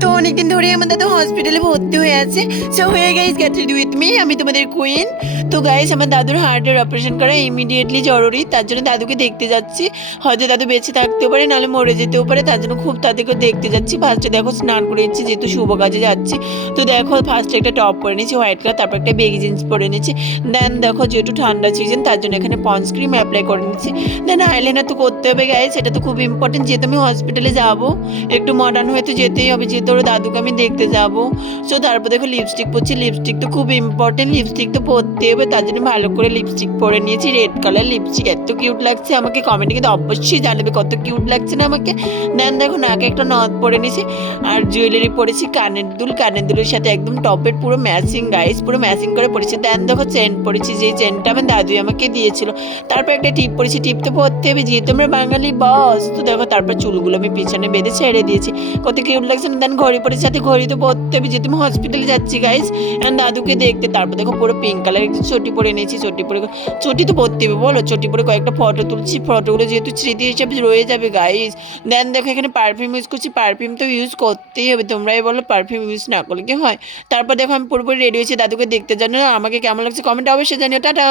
তো অনেকদিন ধরে আমার দাদু হসপিটালে ভর্তি হয়ে আছে। সো হয়ে guys get ready with me, আমি তোমাদের কুইন। তো গাইস আমার দাদুর হার্টের অপারেশন করা ইমিডিয়েটলি জরুরি, তার জন্য দাদুকে দেখতে যাচ্ছি। হয়তো দাদু বেঁচে থাকতেও পারে, নাহলে মরে যেতেও পারে, তার জন্য খুব তাদেরকে দেখতে যাচ্ছি। ফার্স্টে দেখো স্নান করে এসেছি, যেহেতু শুভ কাজে যাচ্ছি। তো দেখো ফার্স্টে একটা টপ পরে নিয়েছি হোয়াইট কালার, তারপর একটা বেগি জিন্স পরে নিয়েছি। দেন দেখো যেহেতু ঠান্ডা সিজন, তার জন্য এখানে পন্স ক্রিম অ্যাপ্লাই করে নিচ্ছি। দেন আইলাইনার তো করতে হবে গাইস, এটা তো খুব ইম্পর্টেন্ট, যেহেতু আমি হসপিটালে যাবো, একটু মডার্ন হয়ে তো যেতেই হবে, যেহেতু ওর দাদুকে আমি দেখতে যাব। সো তারপর দেখো লিপস্টিক পরছি, লিপস্টিক তো খুব ইম্পর্টেন্ট, লিপস্টিক তো পরতে হবে, তার জন্য ভালো করে লিপস্টিক পরে নিয়েছি। রেড কালার লিপস্টিক এত কিউট লাগছে, আমাকে কমেন্টে কিন্তু অবশ্যই জানাবে কত কিউট লাগছে না আমাকে। দেন দেখো নাকে একটা নথ পরে নিয়েছি, আর জুয়েলারি পরেছি, কানের দুলের সাথে একদম টপের পুরো ম্যাচিং গাইস, পুরো ম্যাচিং করে পরেছি। দেন দেখো চেন পরেছি, যে চেনটা আমার দাদুই আমাকে দিয়েছিল। তারপর একটা টিপ পরেছি, টিপ তো পরতে হবে যেহেতু আমরা বাঙালি বস। তো দেখো তারপর চুলগুলো আমি পিছনে বেঁধে ছেড়ে দিয়েছি, কত কিউট লাগছে না। দেন ঘড়ি পরে, সাথে ঘড়ি তো পরতে হবে যেহেতু আমি হসপিটালে যাচ্ছি গাইস, অ্যান্ড দাদুকে দেখতে। তারপর দেখো পুরো পিঙ্ক কালার একটু চটি পরে নিয়েছি, চটি তো পরতে হবে বলো, চটি পরে কয়েকটা ফটো তুলছি, ফটোগুলো যেহেতু স্মৃতি হিসাবে রয়ে যাবে গাইস। দেন দেখো এখানে পারফিউম ইউজ করছি, পারফিউম তো ইউজ করতেই হবে, তোমরাই বলো পারফিউম ইউজ না করলে কি হয়। তারপর দেখো আমি পুরোপুরি রেডি হয়েছি দাদুকে দেখতে, জানো আমাকে কেমন লাগছে কমেন্টে অবশ্যই জানিও। টাটা।